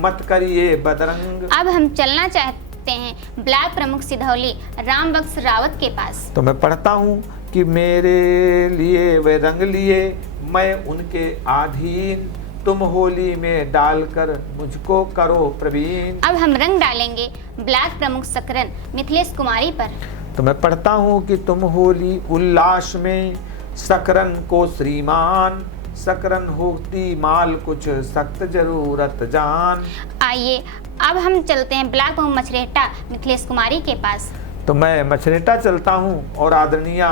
मत करिए बदरंग। अब हम चलना चाहते हैं ब्लैक प्रमुख सिधौली राम बख्श रावत के पास। तो मैं पढ़ता हूँ कि मेरे लिए वे रंग लिए मैं उनके अधीन, तुम होली में डालकर मुझको करो प्रवीण। अब हम रंग डालेंगे ब्लैक प्रमुख सकरन मिथिलेश कुमारी पर। तो मैं पढ़ता हूँ कि तुम होली उल्लास में सकरन को श्रीमान, सकरन होती माल कुछ सख्त जरूरत जान। आइए अब हम चलते हैं ब्लैक प्रमुख मछरेटा मिथिलेश कुमारी के पास। तो मैं मछरेटा चलता हूँ और आदरणीय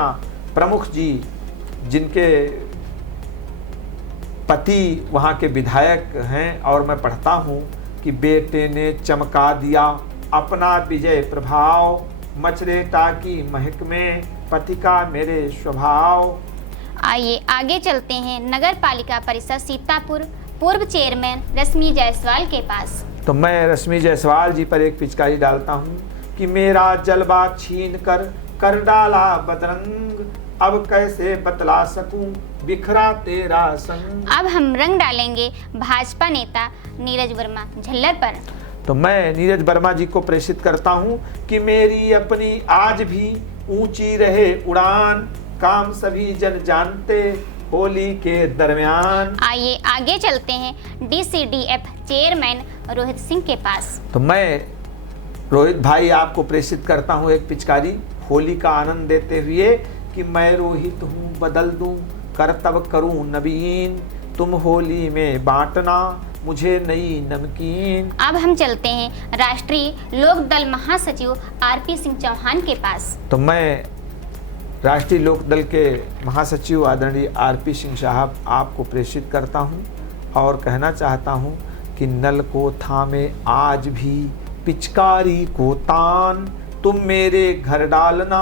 प्रमुख जी जिनके पति वहाँ के विधायक हैं, और मैं पढ़ता हूँ कि बेटे ने चमका दिया अपना विजय प्रभाव, मछरेटा की महक में पति का मेरे स्वभाव। आइए आगे चलते हैं नगर पालिका परिषद सीतापुर पूर्व चेयरमैन रश्मि जायसवाल के पास। तो मैं रश्मि जायसवाल जी पर एक पिचकारी डालता हूँ कि मेरा जलवा छीन कर डाला बदरंग, अब कैसे बतला सकूं बिखरा तेरा संग। अब हम रंग डालेंगे भाजपा नेता नीरज वर्मा झल्लर पर। तो मैं नीरज वर्मा जी को प्रेषित करता हूँ कि मेरी अपनी आज भी ऊंची रहे उड़ान, काम सभी जन जानते होली के दरमियान। आइए आगे चलते हैं DCDF चेयरमैन रोहित सिंह के पास। तो मैं रोहित भाई आपको प्रेषित करता हूँ एक पिचकारी होली का आनंद देते हुए कि मैं रोहित हूँ बदल दूँ करतब करूँ नवीन, तुम होली में बांटना मुझे नई नमकीन। अब हम चलते हैं राष्ट्रीय लोक दल महासचिव RP सिंह चौहान के पास। तो मैं राष्ट्रीय लोक दल के महासचिव आदरणीय RP सिंह साहब आपको प्रेषित करता हूं और कहना चाहता हूं कि नल को थामे आज भी पिचकारी को तान, तुम मेरे घर डालना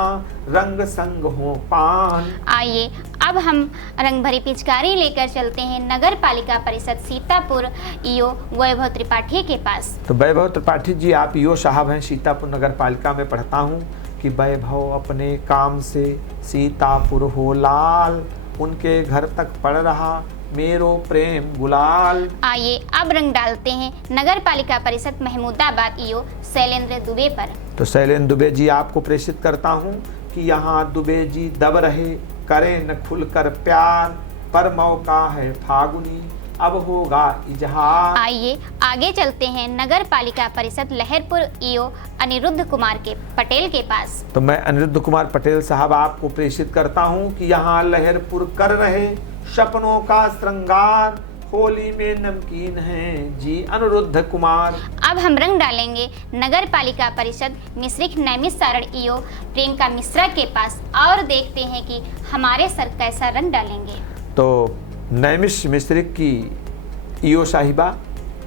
रंग संग हो पान। आइए अब हम रंग भरी पिचकारी लेकर चलते हैं नगर पालिका परिषद सीतापुर ईओ वैभव त्रिपाठी के पास। तो वैभव त्रिपाठी जी आप ईओ साहब हैं सीतापुर नगर पालिका में। पढ़ता हूँ कि वैभव अपने काम से सीतापुर हो लाल, उनके घर तक पड़ रहा मेरो प्रेम गुलाल। आइए अब रंग डालते हैं नगर पालिका परिषद महमूदाबाद ईओ शैलेंद्र दुबे पर। तो शैलेंद्र दुबे जी आपको प्रेषित करता हूँ कि यहाँ दुबे जी दब रहे करें न खुलकर प्यार, पर मौका है फागुनी अब होगा इजहार। आइए आगे चलते हैं नगर पालिका परिषद लहरपुर ईओ अनिरुद्ध कुमार के पटेल के पास। तो मैं अनिरुद्ध कुमार पटेल साहब आपको प्रेषित करता हूँ कि यहाँ लहरपुर कर रहे सपनों का श्रृंगार, होली में नमकीन है जी अनिरुद्ध कुमार। अब हम रंग डालेंगे नगर पालिका परिषद मिश्रिख नैमिषारण ईओ प्रियंका मिश्रा के पास और देखते हैं कि हमारे सर कैसा रंग डालेंगे। तो नैमिष मिश्रिक की ईओ साहिबा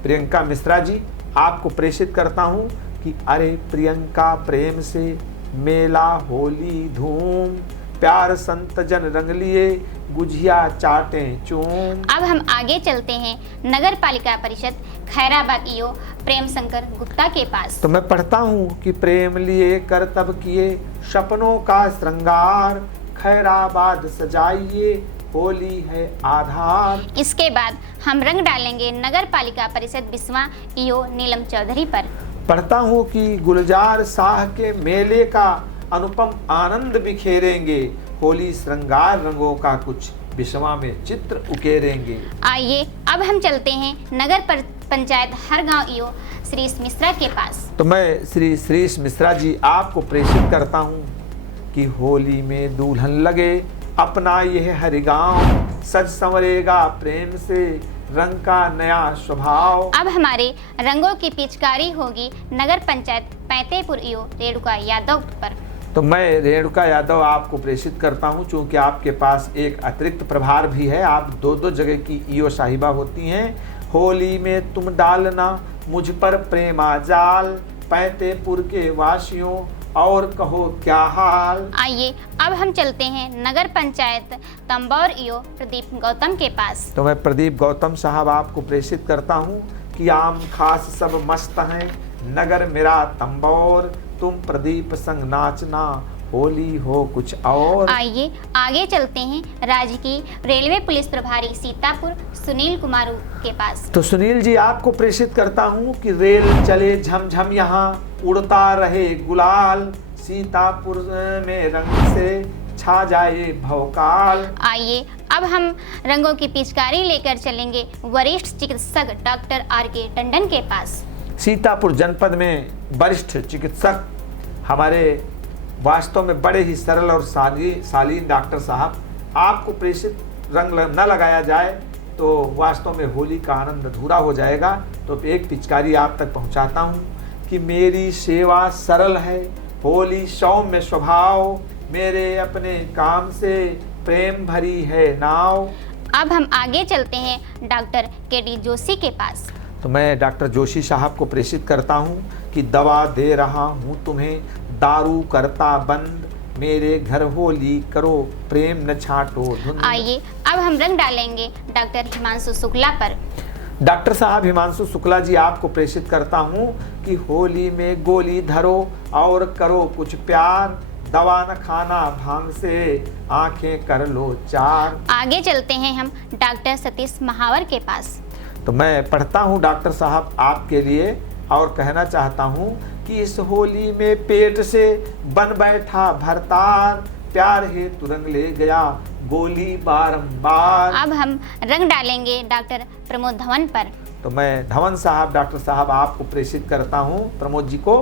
प्रियंका मिश्रा जी आपको प्रेषित करता हूँ कि अरे प्रियंका प्रेम से मेला होली धूम, प्यार संत जन रंग लिए गुझिया चाटे चूम। अब हम आगे चलते हैं नगर पालिका परिषद खैराबाद ईओ प्रेम शंकर गुप्ता के पास। तो मैं पढ़ता हूँ कि प्रेम लिए करतब किए सपनों का श्रृंगार, खैराबाद सजाइए होली है आधार। इसके बाद हम रंग डालेंगे नगर पालिका परिषद बिस्वा ईओ नीलम चौधरी पर। पढ़ता हूँ कि गुलजार शाह के मेले का अनुपम आनंद बिखेरेंगे, होली श्रृंगार रंगों का कुछ बिस्वा में चित्र उकेरेंगे। आइए अब हम चलते हैं नगर पंचायत हर गांव ईओ श्रीश मिश्रा के पास। तो मैं श्री श्रीश मिश्रा जी आपको प्रेषित करता हूँ कि होली में दुल्हन लगे अपना यह हर गांव, सज संवरेगा प्रेम से रंग का नया स्वभाव। अब हमारे रंगों की पिचकारी होगी नगर पंचायत पैतेपुर ईओ रेणुका यादव पर। तो मैं रेणुका यादव आपको प्रेषित करता हूं, चूंकि आपके पास एक अतिरिक्त प्रभार भी है, आप दो दो जगह की ईओ साहिबा होती हैं। होली में तुम डालना मुझ पर प्रेमा जाल, पैतेपुर के वासियों और कहो क्या हाल। आइए अब हम चलते हैं नगर पंचायत तंबौर ईओ प्रदीप गौतम के पास। तो मैं प्रदीप गौतम साहब आपको प्रेषित करता हूं कि आम खास सब मस्त हैं नगर मेरा तंबौर, तुम प्रदीप संग नाचना होली हो कुछ और। आइए आगे चलते हैं राजकीय रेलवे पुलिस प्रभारी सीतापुर सुनील कुमार के पास। तो सुनील जी आपको प्रेषित करता हूँ कि रेल चले झमझम यहाँ उड़ता रहे गुलाल, सीतापुर में रंग से छा जाए भवकाल। आइए अब हम रंगों की पिचकारी लेकर चलेंगे वरिष्ठ चिकित्सक डॉक्टर आर.के. टंडन के पास। सीतापुर जनपद में वरिष्ठ चिकित्सक हमारे वास्तव में बड़े ही सरल और शालीन डॉक्टर साहब, आपको प्रेषित रंग न लगाया जाए तो वास्तव में होली का आनंद अधूरा हो जाएगा। तो एक पिचकारी आप तक पहुंचाता हूं कि मेरी सेवा सरल है होली सौम्य स्वभाव, मेरे अपने काम से प्रेम भरी है नाव। अब हम आगे चलते हैं डॉक्टर के.डी. जोशी के पास। तो मैं डॉक्टर जोशी साहब को प्रेषित करता हूं कि दवा दे रहा हूं तुम्हें दारू करता बंद, मेरे घर होली करो प्रेम न छाटो धुंध। आइए अब हम रंग डालेंगे डॉक्टर हिमांशु शुक्ला पर। डॉक्टर साहब हिमांशु शुक्ला जी आपको प्रेषित करता हूं कि होली में गोली धरो और करो कुछ प्यार, दवा न खाना भांग से आंखें कर लो चार। आगे चलते हैं हम डॉक्टर सतीश महावर के पास। तो मैं पढ़ता हूँ डॉक्टर साहब आपके लिए और कहना चाहता हूँ कि इस होली में पेट से बन बैठा भरतार, प्यार है तुरंग ले गया गोली बारंबार। अब हम रंग डालेंगे डॉक्टर प्रमोद धवन पर। तो मैं धवन साहब डॉक्टर साहब आपको प्रेषित करता हूँ प्रमोद जी को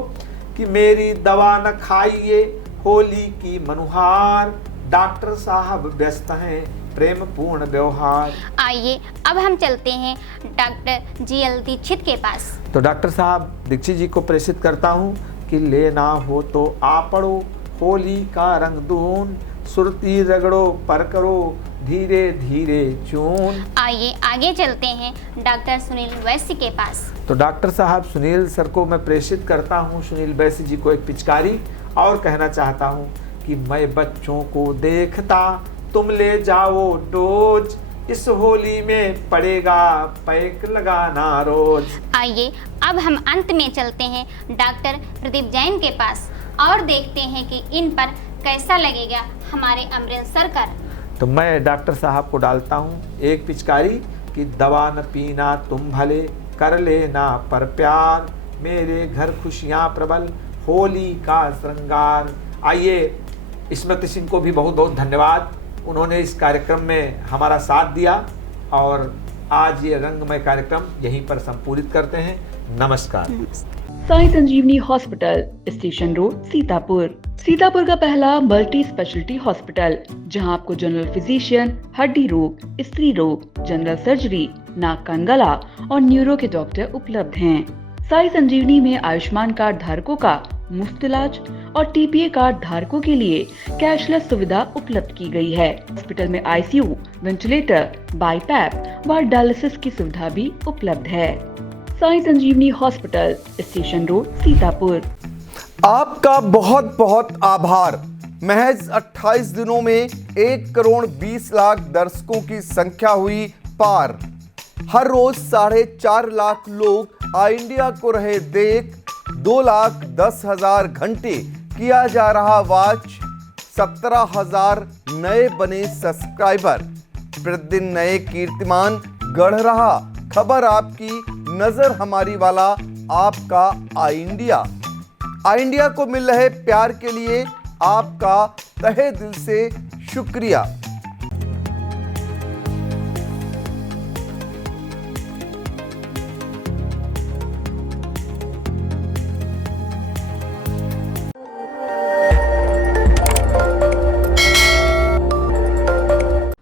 कि मेरी दवा न खाइए होली की मनुहार, डॉक्टर साहब व्यस्त हैं प्रेम पूर्ण व्यवहार। आइए अब हम चलते हैं डॉक्टर जी.एल. दीक्षित के पास। तो डॉक्टर साहब दीक्षित जी को प्रेषित करता हूँ कि लेना हो तो आ पड़ो होली का रंग दून, सुरती रगड़ो पर करो धीरे धीरे चून। आइए आगे चलते हैं डॉक्टर सुनील वैश्य के पास। तो डॉक्टर साहब सुनील सर को मैं प्रेषित करता हूँ सुनील वैश्य जी को एक पिचकारी और कहना चाहता हूँ कि मैं बच्चों को देखता, तुम ले जाओ डोज, इस होली में पड़ेगा पैक लगाना रोज। आइए अब हम अंत में चलते हैं डॉक्टर प्रदीप जैन के पास और देखते हैं कि इन पर कैसा लगेगा हमारे अमृत सर का। तो मैं डॉक्टर साहब को डालता हूँ एक पिचकारी कि दवा न पीना तुम भले, कर लेना पर प्यार, मेरे घर खुशियाँ प्रबल, होली का श्रृंगार। आइए स्मृति सिंह को भी बहुत बहुत धन्यवाद, उन्होंने इस कार्यक्रम में हमारा साथ दिया और आज ये रंगमय कार्यक्रम यहीं पर संपूरित करते हैं। नमस्कार। Sai Sanjeevani hospital, station road, Sitapur. Sitapur का पहला मल्टी स्पेशलिटी हॉस्पिटल जहां आपको जनरल फिजिशियन, हड्डी रोग, स्त्री रोग, जनरल सर्जरी, नाक कान गला और न्यूरो के डॉक्टर उपलब्ध हैं। साई संजीवनी में आयुष्मान कार्ड धारकों का मुफ्त इलाज और टीपीए कार्ड धारकों के लिए कैशलेस सुविधा उपलब्ध की गई है। हॉस्पिटल में आईसीयू, वेंटिलेटर, बाईपैप व डायलिसिस की सुविधा भी उपलब्ध है। Sai Sanjeevani hospital, station road, Sitapur. आपका बहुत बहुत आभार। महज 28 दिनों में 1,20,00,000 दर्शकों की संख्या हुई पार। हर रोज 4.5 लाख लोग आई इंडिया को रहे देख। 2,10,000 घंटे किया जा रहा वॉच। 17,000 नए बने सब्सक्राइबर। प्रतिदिन नए कीर्तिमान गढ़ रहा खबर आपकी, नजर हमारी वाला आपका आई इंडिया। आई इंडिया को मिल रहे प्यार के लिए आपका तहे दिल से शुक्रिया।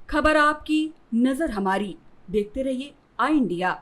खबर आपकी, नजर हमारी। देखते रहिए आई इंडिया।